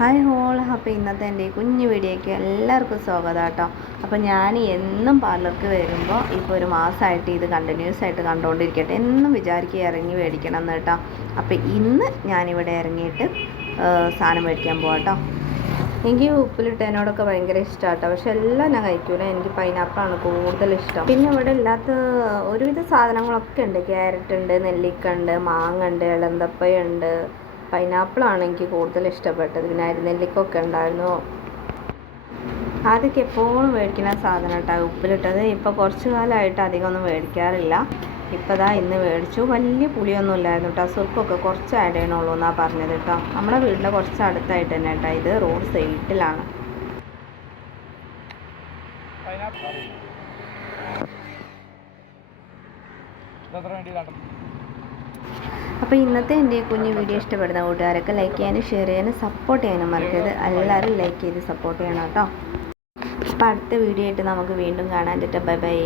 Hi whole. അപ്പോൾ ഇന്നത്തെ എൻ്റെ കുഞ്ഞു വീഡിയോയ്ക്ക് എല്ലാവർക്കും സ്വാഗതം കേട്ടോ. അപ്പോൾ ഞാൻ എന്നും പാർലർക്ക് വരുമ്പോൾ ഇപ്പോൾ ഒരു മാസമായിട്ട് ഇത് കണ്ടിന്യൂസ് ആയിട്ട് കണ്ടുകൊണ്ടിരിക്കട്ടെ, എന്നും വിചാരിക്കുക ഇറങ്ങി മേടിക്കണം എന്ന് കേട്ടോ. അപ്പോൾ ഇന്ന് ഞാനിവിടെ ഇറങ്ങിയിട്ട് സാധനം മേടിക്കാൻ പോകാം കേട്ടോ. എനിക്ക് ഉപ്പിലിട്ടതിനോടൊക്കെ ഭയങ്കര ഇഷ്ടമാണ് കേട്ടോ, പക്ഷെ എല്ലാം ഞാൻ കഴിക്കൂല. എനിക്ക് പൈനാപ്പിളാണ് കൂടുതൽ ഇഷ്ടം. പിന്നെ ഇവിടെ ഇല്ലാത്ത ഒരുവിധ സാധനങ്ങളൊക്കെ ഉണ്ട്. ക്യാരറ്റ് ഉണ്ട്, നെല്ലിക്ക ഉണ്ട്, മാങ്ങ ഉണ്ട്, ഇളന്തപ്പഴം ഉണ്ട്. പൈനാപ്പിളാണ് എനിക്ക് കൂടുതൽ ഇഷ്ടപ്പെട്ടത്. പിന്നെ അരിനെല്ലിക്കൊക്കെ ഉണ്ടായിരുന്നു. ആദ്യമൊക്കെ എപ്പോഴും മേടിക്കുന്ന സാധനം കേട്ടോ ഉപ്പിലിട്ടത്. ഇപ്പോൾ കുറച്ച് കാലമായിട്ട് അധികം ഒന്നും മേടിക്കാറില്ല. ഇപ്പോൾ ദാ ഇന്ന് മേടിച്ചു. വലിയ പുളിയൊന്നും ഇല്ലായിരുന്നു കേട്ടോ. സുർക്കൊക്കെ കുറച്ച് ആഡ് ചെയ്യണുള്ളൂ എന്നാണ് പറഞ്ഞത് കേട്ടോ. നമ്മുടെ വീടിൻ്റെ കുറച്ച് അടുത്തായിട്ട് തന്നെ കേട്ടോ. ഇത് റോഡ് സൈഡിലാണ്. അപ്പോൾ ഇന്നത്തെ എൻ്റെ കുഞ്ഞു വീഡിയോ ഇഷ്ടപ്പെടുന്ന കൂട്ടുകാരൊക്കെ ലൈക്ക് ചെയ്യാനും ഷെയർ ചെയ്യാനും സപ്പോർട്ട് ചെയ്യാനും മറക്കരുത്. എല്ലാവരും ലൈക്ക് ചെയ്ത് സപ്പോർട്ട് ചെയ്യണം കേട്ടോ. അപ്പോൾ അടുത്ത വീഡിയോ ആയിട്ട് നമുക്ക് വീണ്ടും കാണാൻ. Bye bye.